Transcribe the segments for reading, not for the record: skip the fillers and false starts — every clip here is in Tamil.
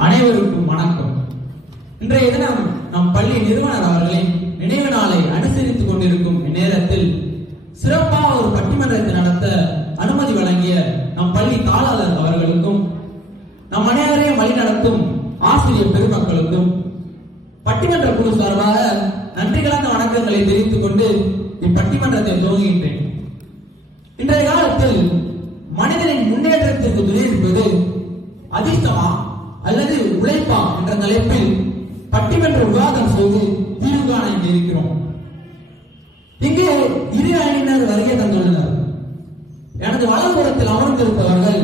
அனைவருக்கும் வணக்கம். இன்றைய தினம் நம் பள்ளி நிறுவனர் அவர்களின் நினைவு நாளை அனுசரித்துக் கொண்டிருக்கும் இந்நேரத்தில் சிறப்பாக ஒரு பட்டிமன்றத்தை நடத்த அனுமதி வழங்கிய நம் பள்ளி தாளாளர் அவர்களுக்கும் நம் அனைவரையும் வழிநடத்தும் ஆசிரியர் பெருமக்களுக்கும் பட்டிமன்ற குழு சார்பாக நன்றி கலந்த வணக்கங்களை தெரிவித்துக் கொண்டு இப்பட்டிமன்றத்தை துவங்குகின்றேன். இன்றைய காலத்தில் மனிதனின் முன்னேற்றத்திற்கு துணை இருப்பது அதிர்ஷ்டமா அல்லது உழைப்பா என்ற தலைப்பில் பட்டிமன்ற விவாதம் செய்து தீர்வு காண இருக்கிறோம். இங்கே இரு அணியினர் வருகை தந்துள்ளனர். எனது வலதுபுறத்தில் அமர்ந்திருப்பவர்கள்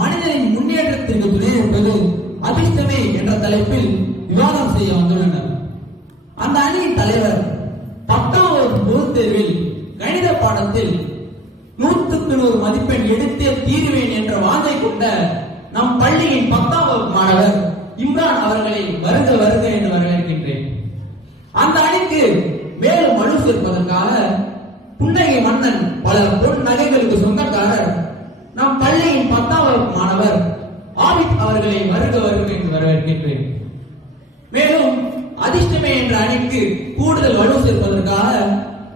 மனிதனின் முன்னேற்றத்திற்கு துணை இருப்பது அதிர்ஷ்டமே என்ற தலைப்பில் விவாதம் செய்ய வந்துள்ளனர். அந்த அணியின் தலைவர் 10ஆம் வகுப்பு பொதுத் தேர்வில் கணித பாடத்தில் 100க்கு 100 மதிப்பெண் எடுத்தே தீருவேன் என்ற வாங்கை கொண்ட நம் பள்ளியின் 10ஆம் வகுப்பு மாணவர் இம்ரான் அவர்களை வருக வருக என்று வரவேற்கின்றேன். அந்த அணிக்கு மேலும் வலு சேர்ப்பதற்காக புன்னகை மன்னன் பல பொன் நகைகளுக்கு சொந்தக்காரர் நம் பள்ளியின் 10ஆம் வகுப்பு மாணவர் ஆபித் அவர்களை வருக வருக என்று வரவேற்கின்றேன். மேலும் அதிர்ஷ்டமே என்ற அணிக்கு கூடுதல் வலு சேர்ப்பதற்காக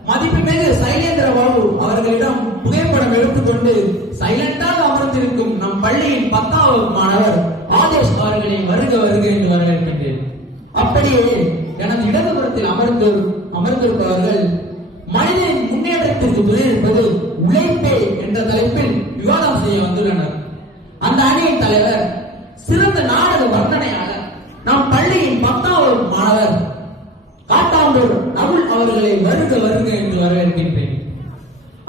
மதிப்புமிகு சைலேந்திர பாபு அவர்களிடம் புகைப்படம் எடுத்துக்கொண்டு சைலண்டாக அமர்ந்திருக்கும் நம் பள்ளியின் 10ஆம் வகுப்பு மாணவர் ஆதேஷ் அவர்களை வருக வருக என்று வரவேற்கின்றேன். அப்படியே எனது இடதுபுறத்தில் அமர்ந்திருப்பவர்கள் மனிதனின் முன்னேற்றத்திற்கு துணை இருப்பது உழைப்பே என்ற தலைப்பில் விவாதம் செய்ய வந்துள்ளனர். அந்த அணியின் தலைவர் சிறந்த நாடக வர்ணனையாளர் நம் பள்ளியின் 10ஆம் வகுப்பு மாணவர் காட்டாம்பூர் நகுல் அவர்களை வருக வருக என்று வரவேற்கின்றேன்.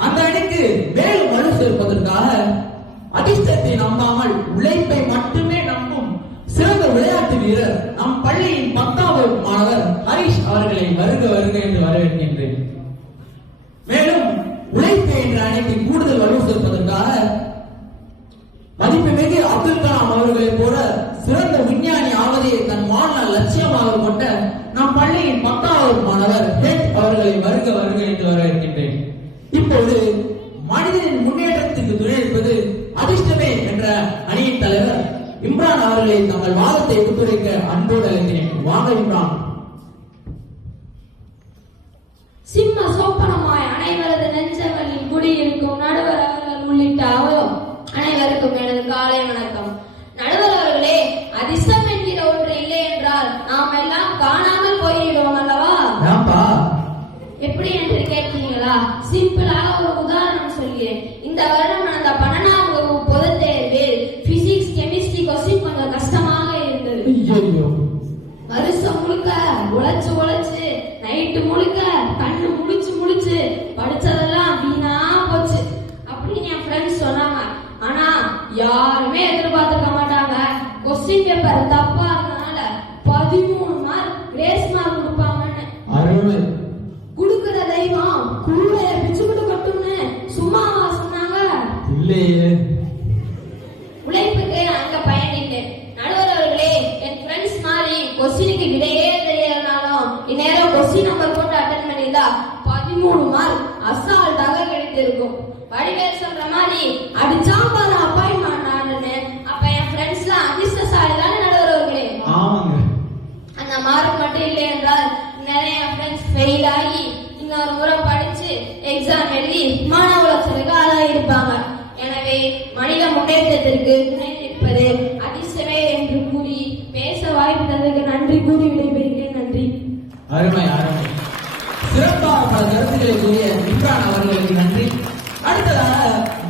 அந்த அணிக்கு மேலும் வலு சேர்ப்பதற்காக அதிர்ஷ்டத்தை நம்பாமல் உழைப்பை மட்டுமே நம்பும் சிறந்த விளையாட்டு வீரர் நம் பள்ளியின் 10ஆம் வகுப்பு மாணவர் ஹரிஷ் அவர்களை வருக வருக என்று வரவேற்கின்றேன். மேலும் உழைப்பு என்ற அணிக்கு கூடுதல் வலு சேர்ப்பதற்காக மதிப்புமிகு அப்துல் கலாம் அவர்களை போல சிறந்த விஞ்ஞானி ஆவதை தன் வாழ்நாள் லட்சியமாக கொண்ட நம் பள்ளியின் 10ஆம் வகுப்பு மாணவர் ஹெட் அவர்களை வருக வருக என்று வரவேற்கின்றேன். இப்போது மனிதனின் முன்னேற்றத்திற்கு துணை இருப்பது அதிர்ஷ்டமே என்ற அணியின் தலைவர் இம்ரான் அவர்களை தங்கள் வாதத்தை எடுத்துரைக்க அன்போடு அழைக்கிறேன். வாங்க இம்ரான். சிம்ம சோப்பனமாய் அனைவரது நெஞ்சங்களில் குடியிருக்கும் நடுவர் அவர்கள் உள்ளிட்ட அனைவருக்கும் எனது காலை வணக்கம். நடுவர் அவர்களே, அதிர்ஷ்டம் என்கிற ஒன்று இல்லை என்றால் நாம் எல்லாம் காணாமல் போயிடுவோம் அல்லவா? எப்படி என்று கேட்கிறீங்களா? சிம்பிளாக ஒரு உதாரணம் சொல்லியேன். இந்த வருடம் நடந்த 12ஆம் வகுப்பு பொதுத் தேர்வில் பிசிக்ஸ் கெமிஸ்ட்ரி கொஸ்டின் கொஞ்சம் கஷ்டமாக இருந்தது. வருஷம் முழுக்க உழைச்சு நைட்டு முழுக்க கண்ணு முழிச்சு படிச்சதெல்லாம் வீணா போச்சு அப்படின்னு என் ஃப்ரெண்ட்ஸ் சொன்னாங்க. ஆனா யாருமே எதிர்பார்த்திருக்க மாட்டாங்க, கொஸ்டின் பேப்பர் தப்பா இருந்தனால 13 மார்க் கிரேஸ் மார்க் கொடுப்பாங்கன்னு. குடுக்கிற தெய்வம் குழுவைய பிச்சுக்கிட்டு கட்டும்னு சும்மாவா சொன்னாங்க? இல்லையே. உழைப்புக்கு அங்க பயன் இல்லை. நடுவர் அவர்களே, என் ஃப்ரெண்ட்ஸ் மாதிரி கொஸ்டினுக்கு விடையே தெரியலனாலும் இந்நேரம் கொஸ்டின் நம்பர் போட்டு அட்டென்ட் பண்ணியிருந்தா 13 மார்க் அசால்ட்டாக கிடைத்திருக்கும். வடிவேல் சொல்ற மாதிரி அடிச்சா பாரு அப்பாயின்மெண்ட் ஆர்டர்னு. அப்ப என் ஃப்ரெண்ட்ஸ்லாம் அதிர்ஷ்டசாலி தானே நடுவர் அவர்களே? அந்த மார்க் மட்டும் இல்லை என்றால் நிறைய ஃப்ரெண்ட்ஸ் ஃபெயில் ஆகி இன்னொரு முறை படிச்சு எக்ஸாம் எழுதி மன உளைச்சலுக்கு ஆளாயிருப்பாங்க. எனவே மனித முன்னேற்றத்திற்கு துணை நிற்பது அதிர்ஷ்டமே என்று கூறி பேச வாய்ப்பு தந்ததுக்கு நன்றி கூறி விடைபெறுகிறேன். நன்றி. அருமை அருமை. சிறப்பாக பல கருத்துக்களை கூறிய இம்ரான் அவர்களுக்கு நன்றி. அடுத்ததாக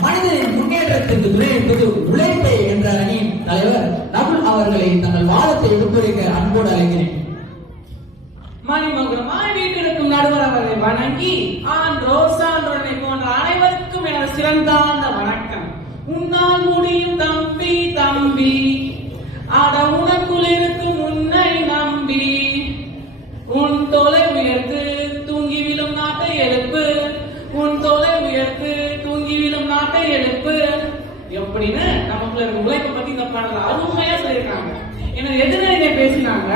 மனிதனின் முன்னேற்றத்திற்கு துணை என்பது உழைப்பே என்ற அணியின் தலைவர் நகுல் அவர்களை தங்கள் வாதத்தை எடுத்துரைக்க அன்போடு அழைக்கிறேன். மணிமகுடமாய் வீட்டிற்கும் நடுவர் அவர்களை வணங்கி ஆன்றோ சான்றோனை போன்ற அனைவருக்கும் எனது சிறந்தாந்த வணக்கம். உன்னால் முடியும் தம்பி தம்பி, அட உனக்குள் இருக்கும் உன்னை நம்பி, உன் தொலை உயர்த்து தூங்கி விழும் நாட்டை எழுப்பு, உன் தொலை உயர்த்து தூங்கி விழும் நாட்டை எழுப்பு எப்படின்னு நமக்குள்ள இருக்க உழைப்பை பத்தி இந்த பாடல அருமையா சொல்லியிருக்காங்க. எனக்கு எதிராக பேசினாங்க,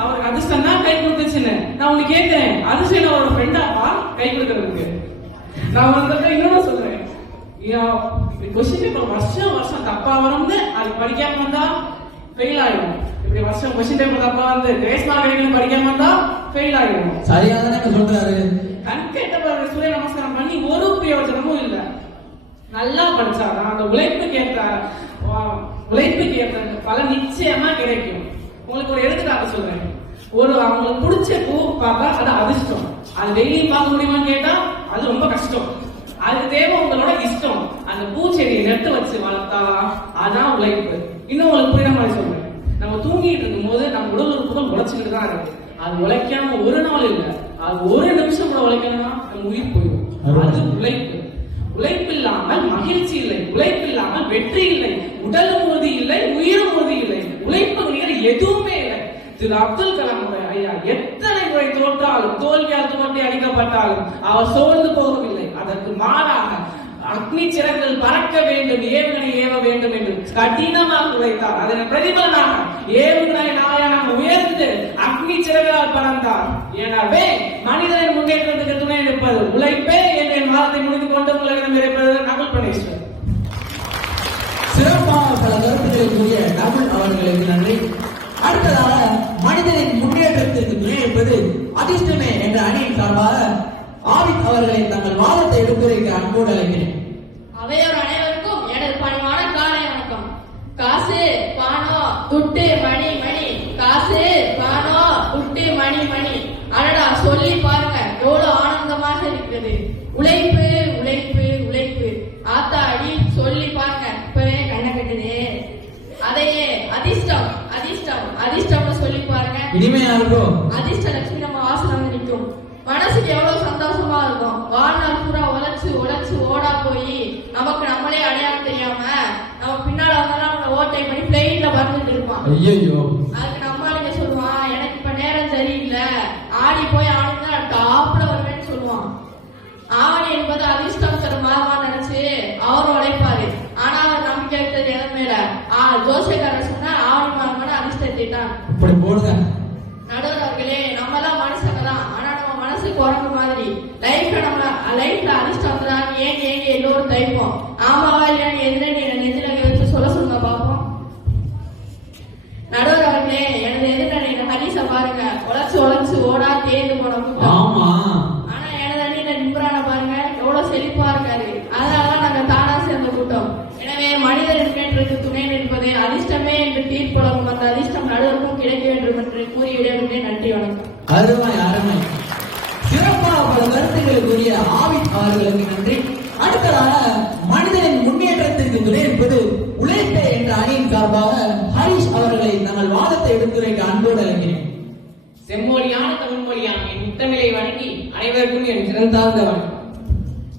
அவருக்கு அதிர்ஷ்டம் தான் கை கொடுத்துச்சுன்னு. நான் உனக்கு கேட்கிறேன், அதிர்ஷ்டம் அவரோட ஃப்ரெண்டாப்பா கை கொடுக்கறதுக்கு. நான் வந்து இன்னொன்னு சொல்றேன், கொஸ்டின் பேப்பர் வருஷம் தப்பா வரும்னு அது படிக்காம வந்தா ஃபெயில் ஆயிடும். இப்படி வருஷம் கொஸ்டின் பேப்பர் தப்பா வந்து கிரேஸ் மார்க் கிடைக்கணும் படிக்காம இருந்தா ஃபெயில் ஆயிடும். சரியாதானே சொல்றாரு. கண் கேட்ட பிறகு சூரிய நமஸ்காரம் பண்ணி ஒரு பிரயோஜனமும் இல்லை. நல்லா படிச்சாதான் அந்த உழைப்புக்கு ஏற்ற பலன் நிச்சயமா கிடைக்கும். உங்களுக்கு ஒரு எடுத்துக்காட்டு சொல்றேன். அவங்களுக்கு பிடிச்ச பூ பார்த்தா அது அதிர்ஷ்டம். அது டெய்லி பார்க்க முடியுமான்னு கேட்டா அது ரொம்ப கஷ்டம். அது தேவை உங்களோட இஷ்டம். அந்த பூச்செடியை நட்டு வச்சு வளர்த்தா அதான் உழைப்பு. இன்னும் உங்களுக்கு புரியுற மாதிரி சொல்றேன். நம்ம தூங்கிட்டு இருக்கும் போது நம்ம உடல் உறுப்புகள் உழைச்சுக்கிட்டு தான் இருக்கு. அது உழைக்காம ஒரு நாள் இல்லை, அது ஒரு நிமிஷம் கூட உழைக்கணும்னா நம்ம உயிர் போயிடும். அது உழைப்பு. உழைப்பு இல்லாமல் மகிழ்ச்சி இல்லை, உழைப்பு இல்லாமல் வெற்றி இல்லை, உடலும் உறுதி இல்லை, உயிரும் உறுதி இல்லை, உழைப்புங்கிற எதுவுமே இல்லை. திரு அப்துல் கலாம் ஐயா எத்தனை முறை தோற்றாலும் தோல்வியால் துவட்டி அடிக்கப்பட்டாலும் அவர் சோர்ந்து போகவில்லை. அதற்கு மாறாக அக்னி சிறகுகள் பறக்க வேண்டும், ஏவுகணை ஏவ வேண்டும் என்று கடினமாக உழைத்தார். அதன் பிரதிபலனாக ஏவுகணை நாயனம் உயர்ந்து அக்னி சிறகுகளால் பறந்தார். எனவே மனிதனின் முன்னேற்றத்துக்கு துணை நிற்பது உழைப்பே என்ற வாதத்தை முடிந்து கொண்டு உங்களிடம் இருப்பது நகுல் பனேஸ்வர். சிறப்பாக பல கருத்துக்களை கூறிய நகுல் அவர்களுக்கு நன்றி. அடுத்ததாக மனிதனின் முன்னேற்றத்திற்கு துணை நிற்பது அதிர்ஷ்டமே என்ற அணியின் சார்பாக ஆபித் அவர்களை தங்கள் வாதத்தை எடுத்துரைக்க அன்போடு அழைக்கிறேன். அவையோர் அனைவருக்கும் எனது பணிவான காலை வணக்கம். காசு பணம் துட்டு மணி மணி, காசு பணம் துட்டு மணி மணி. அடடா சொல்லி பாருங்க எவ்வளவு ஆனந்தமாக இருக்கிறது. உழைப்பு உழைப்பு உழைப்பு. ஆத்தாடி சொல்லி பாருங்க இப்பவே கண்ணை கட்டுது. அதையே அதிர்ஷ்டம் அதிர்ஷ்டம் அதிர்ஷ்டம்னு சொல்லி பாருங்க இனிமையா இருக்கும். அதிர்ஷ்ட லட்சுமி நம்ம வாசனை வந்து நிற்கும். மனசுக்கு எவ்வளவு சந்தோஷமா இருக்கும். வாழ்நாள் பூரா உழைச்சு உழைச்சு ஓடா போய் நமக்கு நம்மளே அடையாளம் தெரியாம நம்ம பின்னால வந்தா நம்ம ஓட்டை பண்ணி பிளெயின்ல பறந்துட்டு இருப்பான். ஐயோ, அதுக்கு நம்மளுங்க சொல்லுவான் எனக்கு இப்ப நேரம் சரியில்லை, ஆடி போய் ஆடிதான் டாப்ல வருவேன்னு சொல்லுவான். ஆவணி என்பது அதிர்ஷ்டம் தரும் மாதமா நினைச்சு அவர் உழைப்பாரு. ஆனா அவர் நம்பிக்கை எடுத்தது எதன் மேல? ஜோசியக்காரர் சொன்னா ஆவணி மாதமான அதிர்ஷ்டத்தை தான். இப்படி போடுங்க. நடுவர் அவர்களே, நம்ம எல்லாம் மனுஷங்க தான். ஆனா நம்ம மனசு குரங்கு மாதிரி. லைஃப்ல அதிர்ஷ்டம் தான் ஏன் எல்லோரும் தைப்போம். ஆமாவா இல்லையான்னு எதிர நெஞ்சில வச்சு சொல்ல சொல்லுங்க பாப்போம். நடுவர் அவர்களே, எனது எதிர ஹரிச பாருங்க. உழைச்சு ஓடா தேர்ந்து போன கூட்டம். ஆனா எனது அணியில நிம்பரான பாருங்க எவ்வளவு செழிப்பா இருக்காரு. அதனாலதான் நாங்க தானா சேர்ந்த கூட்டம். எனவே மனிதர் முன்னேற்றத்துக்கு துணை நிற்பது அதிர்ஷ்டமே என்று தீர்ப்பளவும் அந்த அதிர்ஷ்டம் நடுவருக்கும் கிடைக்க வேண்டும் என்று கூறி விடைபெற்றேன். நன்றி, வணக்கம். அருமை அருமை. சிறப்பாக பல கருத்துக்களை கூறிய ஆபித் அவர்களுக்கு நன்றி. அடுத்ததாக மனிதனின் முன்னேற்றத்திற்கு துணை நிற்பது உழைப்பே என்ற அணியின் சார்பாக ஹரிஷ் அவர்களை தங்கள் வாதத்தை எடுத்துரைக்க அன்போடு அழைக்கிறேன். செம்மொழியான தமிழ் மொழியான என் முத்தமிழை வணங்கி அனைவருக்கும் என் சிறந்தார்ந்த வணக்கம்.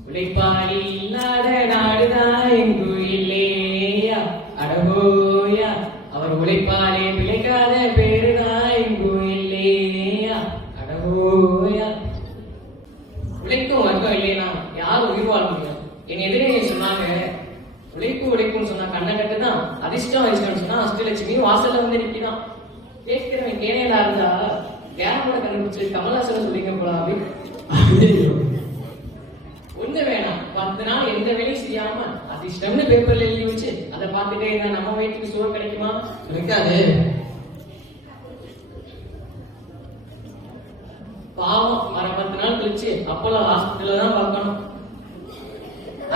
உழைப்பாளி இல்லாத நாடுதான் எங்கு இல்லையா அடகோயா, அவர் உழைப்பாலே பிழைக்காத பேருதான் எங்கு இல்லையா அடகோயா. உழைக்கும் வர்க்கம் இல்லைன்னா யாரும் உயிர் வாழ முடியாது. என் எதிரே சொன்னாங்க உழைப்புன்னு சொன்னா கண்ணை கட்டுதான், அதிர்ஷ்டம் சொன்னா அஷ்டலட்சுமி வாசல்ல வந்து நிற்கிதான். கேட்கிறவன் கேனையா இருந்தா கேரளோட கண்டுபிடிச்சு கமலாசனம் சொல்லிக்க போலாம். ஒண்ணு வேணாம், 10 நாள் எந்த வேலையும் செய்யாம அதிர்ஷ்டம்னு பேப்பர்ல எழுதி வச்சு அதை பார்த்துட்டே இருந்தா நம்ம வயிற்றுக்கு சோறு கிடைக்குமா? கிடைக்காது. பாவம், வர 10 நாள் கழிச்சு அப்போலோ ஹாஸ்பிட்டல்ல தான் பார்க்கணும்.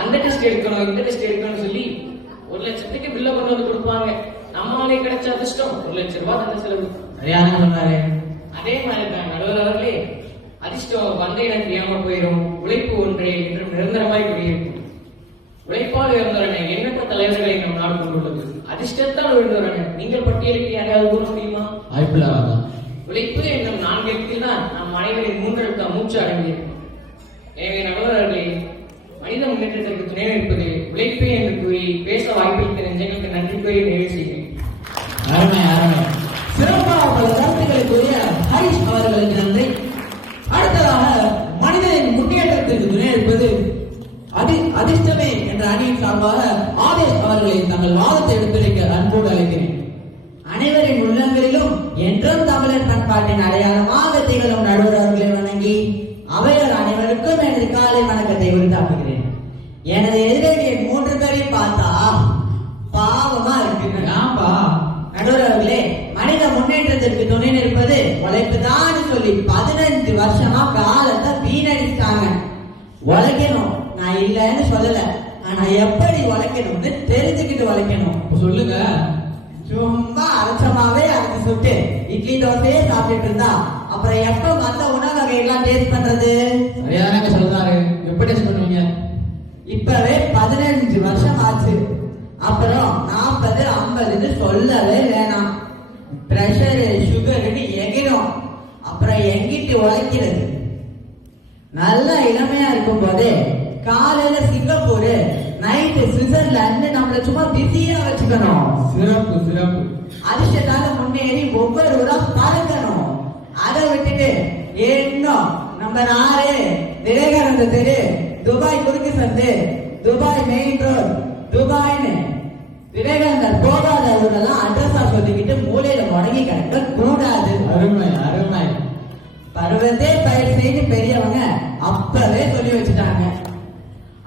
அந்த டெஸ்ட் எடுக்கணும் இந்த டெஸ்ட் எடுக்கணும்னு சொல்லி 1 லட்சத்துக்கு பில்ல கொண்டு வந்து கொடுப்பாங்க. நம்மளாலே கிடைச்ச அதிர்ஷ்டம் 1 லட்சம் ரூபாய் தந்த செலவு. சரியான சொன்னாரு. அதே மாதிரி தான் நடுவர் அவர்களே, அதிர்ஷ்டம் வந்த இடம் தெரியாம போயிடும். உழைப்பு ஒன்றே என்றும் நிரந்தரமாய் குடியிருக்கும். உழைப்பால் உயர்ந்தவரன எண்ணற்ற தலைவர்களை நம் நாடு கொண்டுள்ளது. அதிர்ஷ்டத்தால் உயர்ந்தவரன நீங்கள் பட்டியலுக்கு யாராவது கூற முடியுமா? வாய்ப்பில்லாத. உழைப்பு என்னும் 4 எழுத்தில் தான் நம் அனைவரின் மூன்றெழுத்த மூச்சு அடங்கியிருக்கும். எனவே நடுவர்களே, மனித முன்னேற்றத்திற்கு துணை நிற்பது உழைப்பே என்று கூறி பேச வாய்ப்பளித்த நெஞ்சங்களுக்கு நன்றி கூறி நிறைவு செய்கிறேன். அருமை அருமை. சிறப்பாக பல கருத்துக்களை கூறிய ஹரிஷ் அவர்களுக்கு நன்றி. அடுத்ததாக மனிதனின் முன்னேற்றத்திற்கு துணை நிற்பது அதிர்ஷ்டமே என்ற அணியின் சார்பாக ஆதேஷ் அவர்களை தங்கள் வாதத்தை எடுத்துரைக்க அன்போடு அழைக்கிறேன். அனைவரின் உள்ளங்களிலும் என்றும் தமிழர் பண்பாட்டின் அடையாளமாக திகழும் நடுவர் அவர்களை வணங்கி அவையோர் அனைவருக்கும் எனது காலை வணக்கத்தை உரித்தாக்குகிறேன். எனது எதிரே 3 பேரையும் பார்த்தா பாவமா இருக்கு. ஆம்பா நடுவர் அவர்களே, மனித உழைப்புதான் சொல்லி 15 வருஷமா காலத்தை வீணடிச்சிட்டாங்க. உழைக்கணும், நான் இல்லைன்னு சொல்லல, ஆனா எப்படி உழைக்கணும்னு தெரிஞ்சுக்கிட்டு உழைக்கணும். சொல்லுங்க. சும்மா அலட்சமாவே அரைச்சு சுட்டு இட்லி தோசையே சாப்பிட்டுட்டு இருந்தா அப்புறம் எப்ப மத்த உணவு வகையெல்லாம் டேஸ்ட் பண்றது? சரியானங்க சொல்றாரு. எப்படி டேஸ்ட் பண்ணுவீங்க? இப்பவே 15 வருஷம் ஆச்சு. அப்புறம் 40, 50 சொல்லவே வேணாம். பிரஷர் சுகர்னு எகிரும். அப்புறம் எங்கிட்டு உழைக்கிறது? நல்ல இளமையா இருக்கும் போதே காலையில சிங்கப்பூர், நைட்டு சுவிட்சர்லாந்து நம்மள சும்மா பிஸியா வச்சுக்கணும். சிறப்பு சிறப்பு. அதிர்ஷ்டத்தால முன்னேறி ஒவ்வொரு ஊரா பறக்கணும். அதை விட்டுட்டு இன்னும் நம்ம 6 விவேகானந்த தெரு, துபாய் குறுக்கு சந்து, துபாய் மெயின் ரோட், துபாய்னு விவேகானந்தர் போகாத ஊரெல்லாம் அட்ரஸா சொல்லிக்கிட்டு மூலையில முடங்கி கிடக்க கூடாது. அருமை அருமை. பருவத்தே பயிர் செய்து பெரியவங்க அப்பவே சொல்லி வச்சுட்டாங்க.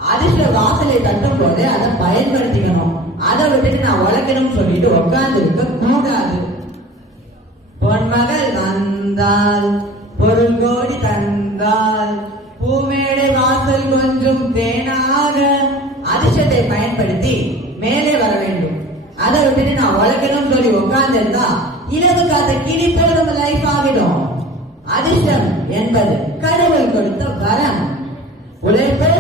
அதிர்ஷ்ட வாசலை தட்டும் போது அதை பயன்படுத்திக்கணும். அதை விட்டுட்டு நான் உழைக்கணும்னு சொல்லிட்டு உட்கார்ந்து இருக்க கூடாது. பொன்மகள் வந்தால் பொருள் கோடி தந்தால் பூமேடை வாசல் கொஞ்சம் தேனாக அதிர்ஷ்டத்தை பயன்படுத்தி மேலே வர வேண்டும். அதை விட்டுட்டு நான் உழைக்கணும்னு சொல்லி உட்கார்ந்து இருந்தா இரவு காத்த கிளி போல நம்ம லைஃப் ஆகிடும். அதிர்ஷ்டம் என்பது கடவுள் கொடுத்த வரம். உழைப்பு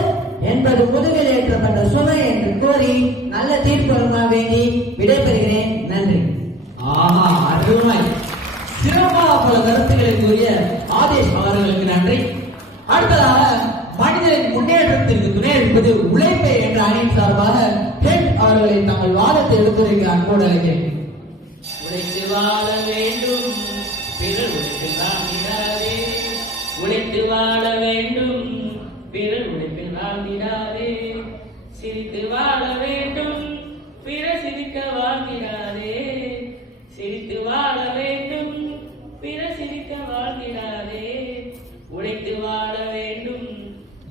என்பது முதுகில் ஏற்றப்பட்ட சுமை என்று கூறி நல்ல தீர்ப்பு வழங்க வேண்டி விடைபெறுகிறேன். நன்றி. ஆஹா, அருமை. சிறப்பாக பல கருத்துக்களை கூறிய ஆதேஷ் அவர்களுக்கு நன்றி. அடுத்ததாக மனிதனின் முன்னேற்றத்திற்கு துணை இருப்பது உழைப்பே என்ற அணியின் சார்பாக ஹெட் அவர்களை தங்கள் வாதத்தை எடுத்துரைக்க அன்போடு அழைக்கிறேன். உழைத்து வாழ வேண்டும், பிறர் உழைப்பில் வாழ்ந்திடாதே. உழைத்து வாழ வேண்டும், பிறர் உழைப்பில் வாழ்ந்திடாதே. சிரித்து வாழ வேண்டும், பிறர் சிரிக்க வாழ்ந்திடாதே. சிரித்து வாழ வேண்டும், பிறர் சிரிக்க வாழ்ந்திடாதே. உழைத்து வாழ வேண்டும்,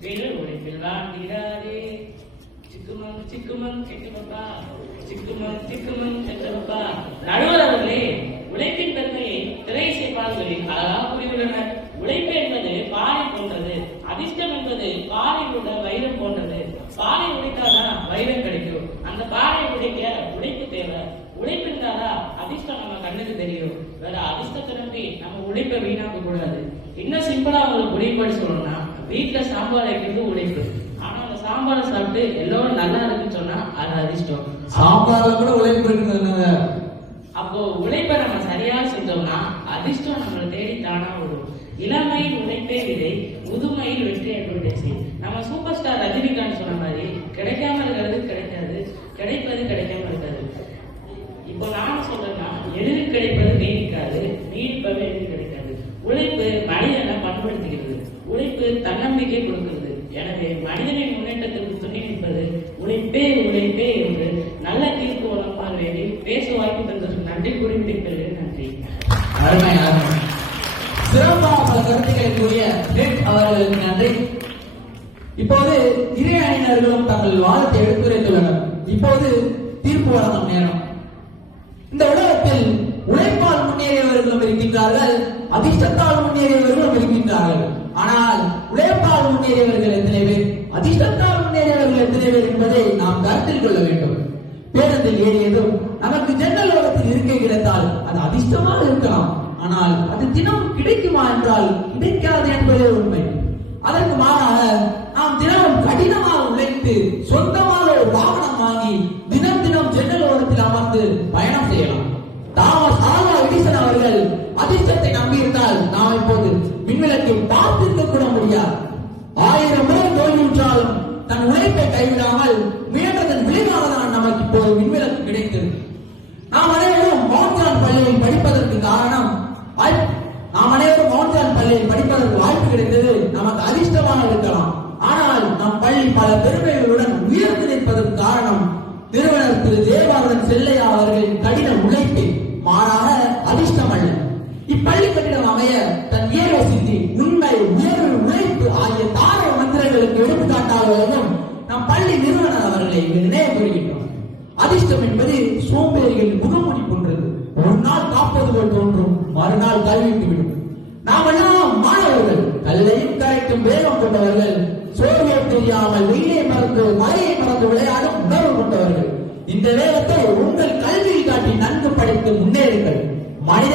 பிறர் உழைப்பில் வாழ்ந்திடாதே. சிக்குமம் சிக்குமம் சிக்குமப்பா, சிக்குமம் சிக்குமம் சிக்குமப்பா. நடுவர் அவர்களே, உழைப்பின் தன்மையை திரையிசை பாடல்களில் அழகாக புரிந்துள்ளனர். உழைப்பு என்பது பாறை போன்றது, அதிர்ஷ்டம் என்பது பாறையில் உள்ள வைரம் போன்றது. பாறை உடைத்தாதான் வைரம் கிடைக்கும். அந்த பாறை உடைக்க உழைப்பு தேவை. உழைப்பு இருந்தாதா அதிர்ஷ்டம் நம்ம கண்ணுக்கு தெரியும். வேற அதிர்ஷ்டத்தை நம்பி நம்ம உழைப்பை வீணாக்க கூடாது. இன்னும் சிம்பிளா உங்களுக்கு உழைப்படி சொல்லணும்னா, வீட்டுல சாம்பார் வைக்கிறது உழைப்பு. ஆனா அந்த சாம்பாரை சாப்பிட்டு எல்லோரும் நல்லா இருக்குன்னு சொன்னா அது அதிர்ஷ்டம். சாம்பார்ல கூட உழைப்பு இருக்குங்க. அப்போ உழைப்பை நம்ம சரியா செஞ்சோம்னா அதிர்ஷ்டம் நம்மளை தேடி தானா வரும். இளமையில் உழைப்பே விதை, முதுமையில் வெற்றி என்பது. நம்ம சூப்பர் ஸ்டார் ரஜினிகாந்த் சொன்ன மாதிரி கிடைக்காம இருக்கிறது கிடைக்காது, கிடைப்பது கிடைக்காம இருக்காது. இப்போ நான் சொல்றேன்னா, எளிதில் கிடைப்பது நீடிக்காது, நீடிப்பது எளிதில் கிடைக்காது. உழைப்பு மனிதனை பண்படுத்துகிறது. உழைப்பு தன்னம்பிக்கை கொடுக்கிறது. எனவே மனிதனின் முன்னேற்றத்திற்கு துணை நிற்பது உழைப்பே உழைப்பே என்று நல்ல தீர்ப்பு வழங்க வேண்டி பேச வாய்ப்பு தந்ததற்கு நன்றி கூறி விடைபெறுகிறேன். நன்றி. அருமை அருமை. சிறப்பாக பல கருத்துக்களை கூறிய ஹெட் அவர்களுக்கு நன்றி. இப்போது இரு அணியினர்களும் தங்கள் வாதத்தை எடுத்துரைத்துள்ளனர். இப்போது தீர்ப்பு வழங்கும் நேரம். இந்த உலகத்தில் உழைப்பால் முன்னேறியவர்களும் இருக்கின்றார்கள், அதிர்ஷ்டத்தால் முன்னேறியவர்களும் இருக்கின்றார்கள். ஆனால் உழைப்பால் முன்னேறியவர்கள் எத்தனை பேர், அதிர்ஷ்டத்தால் முன்னேறியவர்கள் எத்தனை பேர் என்பதை நாம் கருத்தில் கொள்ள வேண்டும். பேருந்தில் ஏறியதும் நமக்கு ஜன்னல் ஓரத்தில் இருக்கை கிடைத்தால் அது அதிர்ஷ்டமாக இருக்கலாம். ஆனால் அது தினம் கிடைக்குமா என்றால் கிடைக்காது என்பதே உண்மை. அதற்கு மாறாக நாம் தினமும் கடினமாக உழைத்து சொந்தமாக ஒரு வாகனம் வாங்கி தினம் தினம் ஜன்னல் ஓரத்தில் அமர்ந்து பயணம் செய்யலாம். தாமஸ் ஆல்வா எடிசன் அவர்கள் அதிர்ஷ்டத்தை நம்பியிருந்தால் நாம் இப்போது மின்விளக்கை பார்த்திருக்க கூட முடியாது. 1000 முறை தோல்வியுற்றாலும் தன் உழைப்பை கைவிடாமல் முயன்றதன் விளைவாக தான் நமக்கு இப்போது மின்விளக்கு கிடைத்தது. நாம் அனைவரும் மவுண்ட் பள்ளியில் படிப்பதற்கு காரணம் வாய்ப்பு கிடைத்தது நமக்கு அதிர்ஷ்டமாக இருக்கலாம். ஆனால் நம் பள்ளி பல பெருமைகளுடன் உயர்ந்து நிற்பதற்கு காரணம் நிறுவனர் திரு ஜெயபாரதன் செல்லையா அவர்களின் கடின உழைப்பு, மாறாக அதிர்ஷ்டம் அல்ல. இப்பள்ளி கட்டிடம் அமைய தன் ஏழோ சித்தி, உண்மை, உயர்வு, உழைப்பு ஆகிய தாரை மந்திரங்களுக்கு எடுத்துக்காட்டாளர்களும் நம் பள்ளி நிறுவனர் அவர்களை நினைவு கூறுகின்றோம். அதிர்ஷ்டம் என்பது சோம்பேறிகளின் முகமூடி போன்றது. ஒரு நாள் காப்பது போல் தோன்றும், மறுநாள் கல்வித்து விடும். நாமெல்லாம் மாணவர்கள், கல்லையும் கரைக்கும் வேகம் கொண்டவர்கள், சோர்வை தெரியாமல் வெயிலை மறந்து மழையை மறந்து விளையாடும் உணர்வு கொண்டவர்கள். இந்த வேகத்தை உங்கள் கல்வியில் காட்டி நன்கு படித்து முன்னேறுங்கள். மனித